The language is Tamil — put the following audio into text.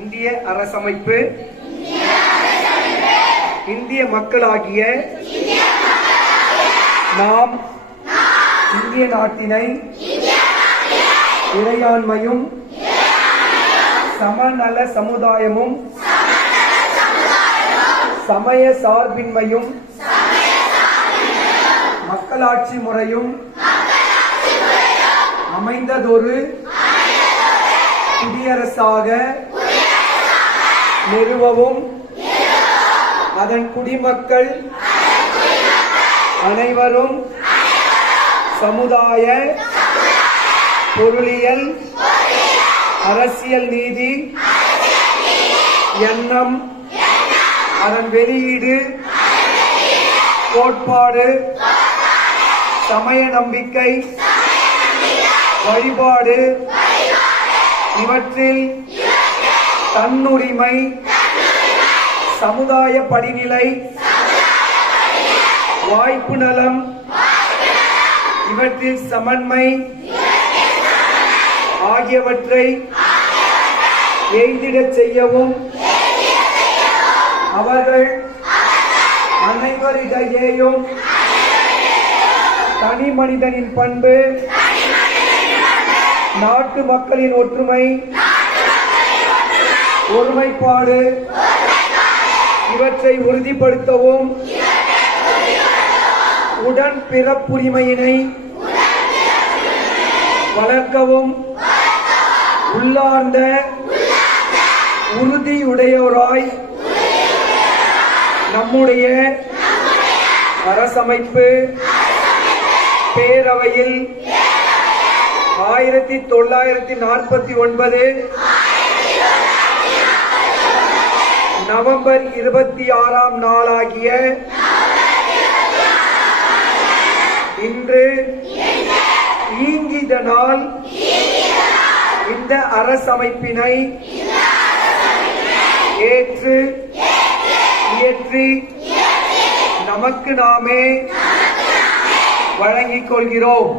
இந்திய அரசமைப்பு இந்திய மக்களாகிய நாம் இந்திய நாட்டினை இறையாண்மையும் சமநல சமுதாயமும் சமய சார்பின்மையும் மக்களாட்சி முறையும் அமைந்ததொரு குடியரசாக நிறுவவும் அதன் குடிமக்கள் அனைவரும் சமுதாய பொருளியல் அரசியல் நீதி எண்ணம் அதன் வெளியீடு கோட்பாடு சமய நம்பிக்கை வழிபாடு இவற்றில் தன்னுரிமை சமுதாய படிநிலை வாய்ப்பு நலம் இவற்றில் சமன்மை ஆகியவற்றை எய்திடச் செய்யவும் அவர்கள் அனைவரிடையேயும் தனி மனிதனின் பண்பு நாட்டு மக்களின் ஒற்றுமை ஒருமைப்பாடு இவற்றை உறுதிப்படுத்தவும் உடன் பிறப்புரிமையினை வளர்க்கவும் உள்ளார்ந்த உறுதியுடையோராய் நம்முடைய அரசமைப்பு பேரவையில் 1949 நவம்பர் 26ஆம் நாளாகிய இன்று ஈங்கிதனால் இந்த அரசமைப்பினை ஏற்று இயற்றி நமக்கு நாமே வழங்கிக் கொள்கிறோம்.